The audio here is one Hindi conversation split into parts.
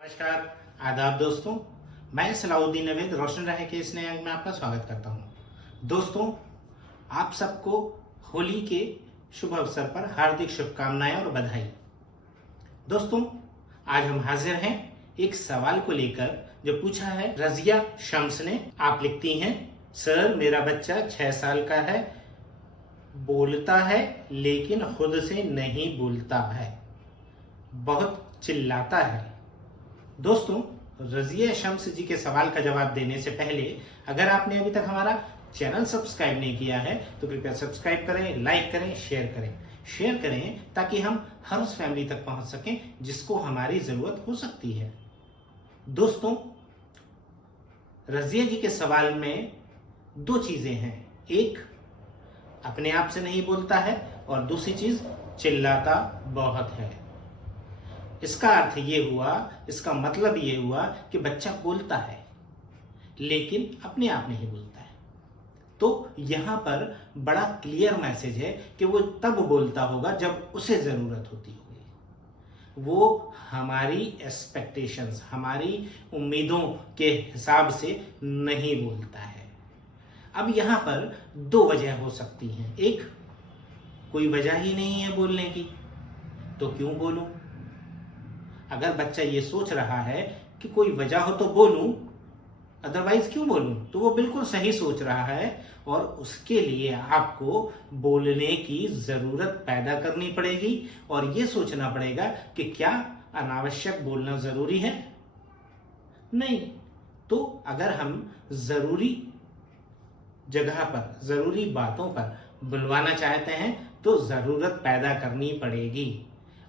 नमस्कार, आदाब दोस्तों। मैं सलाउद्दीन नवेद रोशन रहे के इस नए अंक में आपका स्वागत करता हूं। दोस्तों, आप सबको होली के शुभ अवसर पर हार्दिक शुभकामनाएं और बधाई। दोस्तों, आज हम हाजिर हैं एक सवाल को लेकर जो पूछा है रजिया शम्स ने। आप लिखती हैं, सर मेरा बच्चा 6 साल का है, बोलता है लेकिन खुद से नहीं बोलता है, बहुत चिल्लाता है। दोस्तों, रजिया शम्स जी के सवाल का जवाब देने से पहले अगर आपने अभी तक हमारा चैनल सब्सक्राइब नहीं किया है तो कृपया सब्सक्राइब करें, लाइक करें, शेयर करें ताकि हम हर उस फैमिली तक पहुंच सकें जिसको हमारी जरूरत हो सकती है। दोस्तों, रजिया जी के सवाल में 2 चीजें हैं। एक, अपने आप से नहीं बोलता है और दूसरी चीज चिल्लाता बहुत है। इसका अर्थ ये हुआ, इसका मतलब ये हुआ कि बच्चा बोलता है लेकिन अपने आप नहीं बोलता है। तो यहां पर बड़ा क्लियर मैसेज है कि वो तब बोलता होगा जब उसे जरूरत होती होगी। वो हमारी एक्सपेक्टेशंस, हमारी उम्मीदों के हिसाब से नहीं बोलता है। अब यहां पर 2 वजह हो सकती हैं। एक, कोई वजह ही नहीं है बोलने की तो क्यों बोलूं। अगर बच्चा ये सोच रहा है कि कोई वजह हो तो बोलूं, अदरवाइज क्यों बोलूं, तो वो बिल्कुल सही सोच रहा है और उसके लिए आपको बोलने की जरूरत पैदा करनी पड़ेगी और ये सोचना पड़ेगा कि क्या अनावश्यक बोलना जरूरी है। नहीं, तो अगर हम जरूरी जगह पर, जरूरी बातों पर बुलवाना चाहते हैं तो जरूरत पैदा करनी पड़ेगी।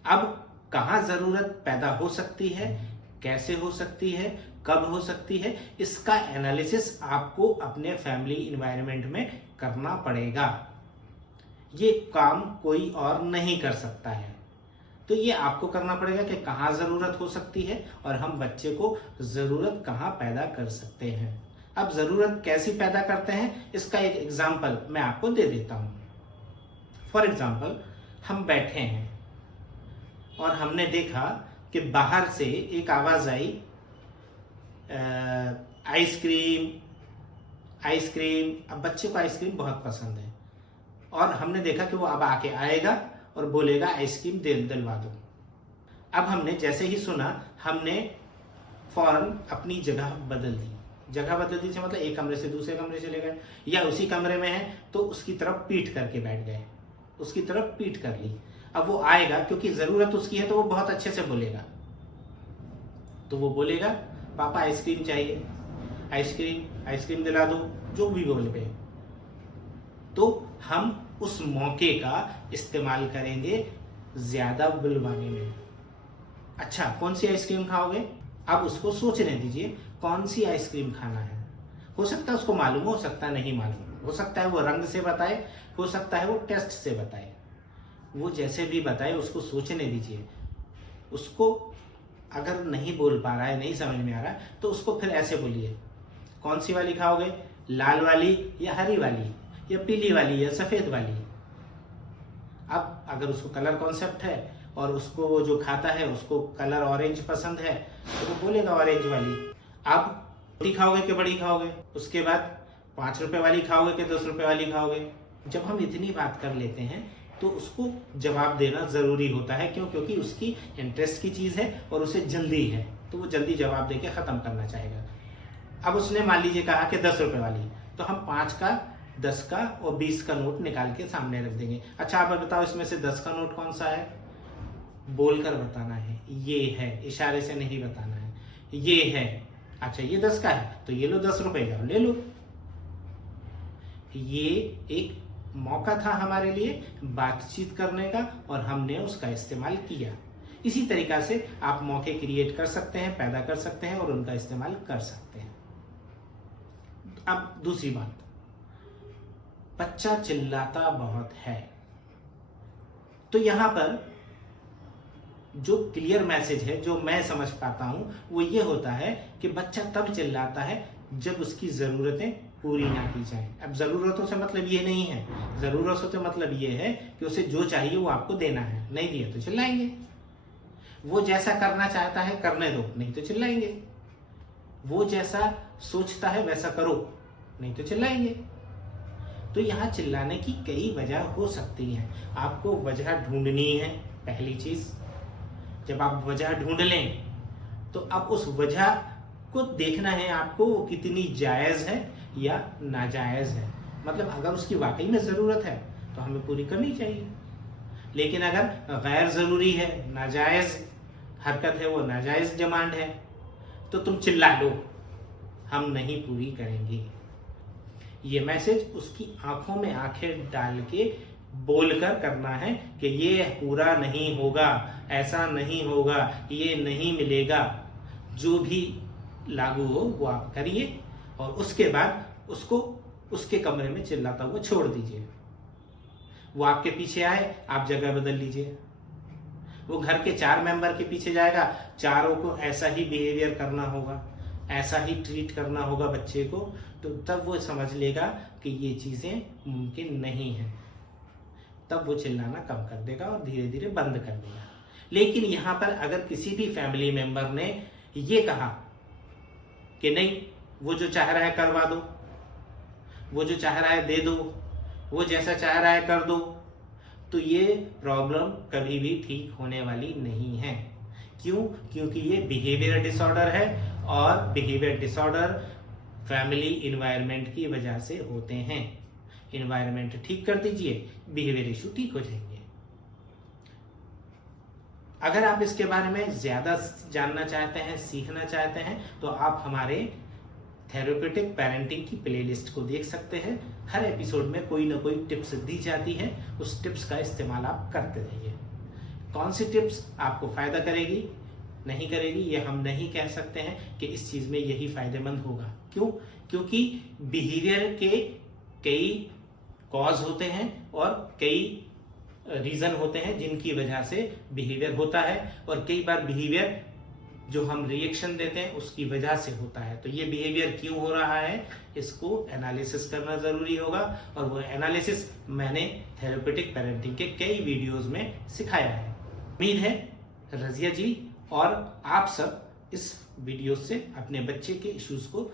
अब कहाँ जरूरत पैदा हो सकती है, कैसे हो सकती है, कब हो सकती है, इसका एनालिसिस आपको अपने फैमिली इन्वायरमेंट में करना पड़ेगा। ये काम कोई और नहीं कर सकता है। तो ये आपको करना पड़ेगा कि कहाँ जरूरत हो सकती है और हम बच्चे को जरूरत कहाँ पैदा कर सकते हैं। अब जरूरत कैसी पैदा करते हैं, इसका एक एग्जाम्पल मैं आपको दे देता हूं। फॉर एग्जाम्पल, हम बैठे हैं और हमने देखा कि बाहर से एक आवाज आई, आइसक्रीम आइसक्रीम। अब बच्चे को आइसक्रीम बहुत पसंद है और हमने देखा कि वो अब आके आएगा और बोलेगा आइसक्रीम दिलवा दो। अब हमने जैसे ही सुना, हमने फौरन अपनी जगह बदल दी। जगह बदल दी से मतलब एक कमरे से दूसरे कमरे चले गए, या उसी कमरे में है तो उसकी तरफ पीठ करके बैठ गए, उसकी तरफ पीठ कर ली। अब वो आएगा, क्योंकि जरूरत उसकी है तो वो बहुत अच्छे से बोलेगा। तो वो बोलेगा पापा आइसक्रीम चाहिए, आइसक्रीम आइसक्रीम दिला दो, जो भी बोल पे। तो हम उस मौके का इस्तेमाल करेंगे ज्यादा बुलवाने में। अच्छा, कौन सी आइसक्रीम खाओगे? अब उसको सोचने दीजिए कौन सी आइसक्रीम खाना है। हो सकता है उसको मालूम हो सकता है नहीं मालूम, हो सकता है वो रंग से बताए, हो सकता है वो टेस्ट से बताए। वो जैसे भी बताए उसको सोचने दीजिए। उसको अगर नहीं बोल पा रहा है, नहीं समझ में आ रहा है, तो उसको फिर ऐसे बोलिए, कौन सी वाली खाओगे, लाल वाली या हरी वाली या पीली वाली या सफेद वाली। अब अगर उसको कलर कॉन्सेप्ट है और उसको वो जो खाता है उसको कलर ऑरेंज पसंद है तो वो बोलेगा ऑरेंज वाली। अब छोटी खाओगे कि बड़ी खाओगे, उसके बाद 5 रुपए वाली खाओगे कि 10 रुपए वाली खाओगे। जब हम इतनी बात कर लेते हैं तो उसको जवाब देना जरूरी होता है। क्यों? क्योंकि उसकी इंटरेस्ट की चीज है और उसे जल्दी है, तो वो जल्दी जवाब देके खत्म करना चाहेगा। अब उसने मान लीजिए कहा कि 10 रुपए वाली, तो हम 5 का, 10 का और 20 का नोट निकाल के सामने रख देंगे। अच्छा, आप बताओ इसमें से 10 का नोट कौन सा है? बोलकर बताना है, ये है, इशारे से नहीं बताना है, ये है। अच्छा, ये 10 का है तो ये लो 10 रुपए, जाओ ले लो। ये एक मौका था हमारे लिए बातचीत करने का और हमने उसका इस्तेमाल किया। इसी तरीका से आप मौके क्रिएट कर सकते हैं, पैदा कर सकते हैं और उनका इस्तेमाल कर सकते हैं। अब दूसरी बात, बच्चा चिल्लाता बहुत है। तो यहां पर जो क्लियर मैसेज है, जो मैं समझ पाता हूं, वो ये होता है कि बच्चा तब चिल्लाता है जब उसकी जरूरतें पूरी ना की जाए। अब जरूरतों से मतलब ये नहीं है, जरूरतों से मतलब ये है कि उसे जो चाहिए वो आपको देना है, नहीं दिया तो चिल्लाएंगे। वो जैसा करना चाहता है करने दो, नहीं तो चिल्लाएंगे। वो जैसा सोचता है वैसा करो, नहीं तो चिल्लाएंगे। तो यहाँ चिल्लाने की कई वजह हो सकती हैं। आपको वजह ढूंढनी है पहली चीज। जब आप वजह ढूंढ लें तो अब उस वजह को देखना है आपको वो कितनी जायज है या नाजायज है। मतलब अगर उसकी वाकई में जरूरत है तो हमें पूरी करनी चाहिए, लेकिन अगर गैर जरूरी है, नाजायज हरकत है, वो नाजायज डिमांड है, तो तुम चिल्ला लो, हम नहीं पूरी करेंगे। ये मैसेज उसकी आंखों में आंखें डाल के बोलकर करना है कि ये पूरा नहीं होगा, ऐसा नहीं होगा, ये नहीं मिलेगा। जो भी लागू हो वो आप करिए और उसके बाद उसको उसके कमरे में चिल्लाता हुआ छोड़ दीजिए। वो आपके पीछे आए, आप जगह बदल लीजिए। वो घर के 4 मेंबर के पीछे जाएगा, चारों को ऐसा ही बिहेवियर करना होगा, ऐसा ही ट्रीट करना होगा बच्चे को, तो तब वो समझ लेगा कि ये चीजें मुमकिन नहीं है। तब वो चिल्लाना कम कर देगा और धीरे धीरे बंद कर देगा। लेकिन यहाँ पर अगर किसी भी फैमिली मेंबर ने ये कहा कि नहीं, वो जो चाह रहा है करवा दो, वो जो चाह रहा है दे दो, वो जैसा चाह रहा है कर दो, तो ये प्रॉब्लम कभी भी ठीक होने वाली नहीं है। क्यों? क्योंकि ये बिहेवियर डिसऑर्डर है और बिहेवियर डिसऑर्डर फैमिली इन्वायरमेंट की वजह से होते हैं। इन्वायरमेंट ठीक कर दीजिए, बिहेवियर इशू ठीक हो जाएंगे। अगर आप इसके बारे में ज्यादा जानना चाहते हैं, सीखना चाहते हैं, तो आप हमारे थेरेप्यूटिक पेरेंटिंग की प्लेलिस्ट को देख सकते हैं। हर एपिसोड में कोई ना कोई टिप्स दी जाती है, उस टिप्स का इस्तेमाल आप करते रहिए। कौन सी टिप्स आपको फायदा करेगी, नहीं करेगी, ये हम नहीं कह सकते हैं कि इस चीज में यही फायदेमंद होगा। क्यों? क्योंकि बिहेवियर के कई कॉज होते हैं और कई रीजन होते हैं जिनकी वजह से बिहेवियर होता है, और कई बार बिहेवियर जो हम रिएक्शन देते हैं उसकी वजह से होता है। तो ये बिहेवियर क्यों हो रहा है, इसको एनालिसिस करना जरूरी होगा, और वो एनालिसिस मैंने थेरेप्यूटिक पेरेंटिंग के कई वीडियोस में सिखाया है। उम्मीद है रजिया जी और आप सब इस वीडियो से अपने बच्चे के इश्यूज को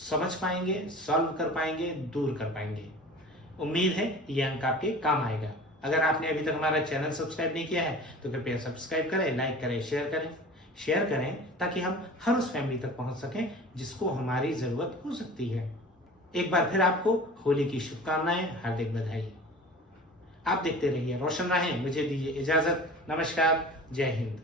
समझ पाएंगे, सॉल्व कर पाएंगे, दूर कर पाएंगे। उम्मीद है ये अंक आपके काम आएगा। अगर आपने अभी तक हमारा चैनल सब्सक्राइब नहीं किया है तो कृपया सब्सक्राइब करें, लाइक करें, शेयर करें ताकि हम हर उस फैमिली तक पहुंच सकें जिसको हमारी जरूरत हो सकती है। एक बार फिर आपको होली की शुभकामनाएं, हार्दिक बधाई। आप देखते रहिए रोशन राहें, मुझे दीजिए इजाजत। नमस्कार, जय हिंद।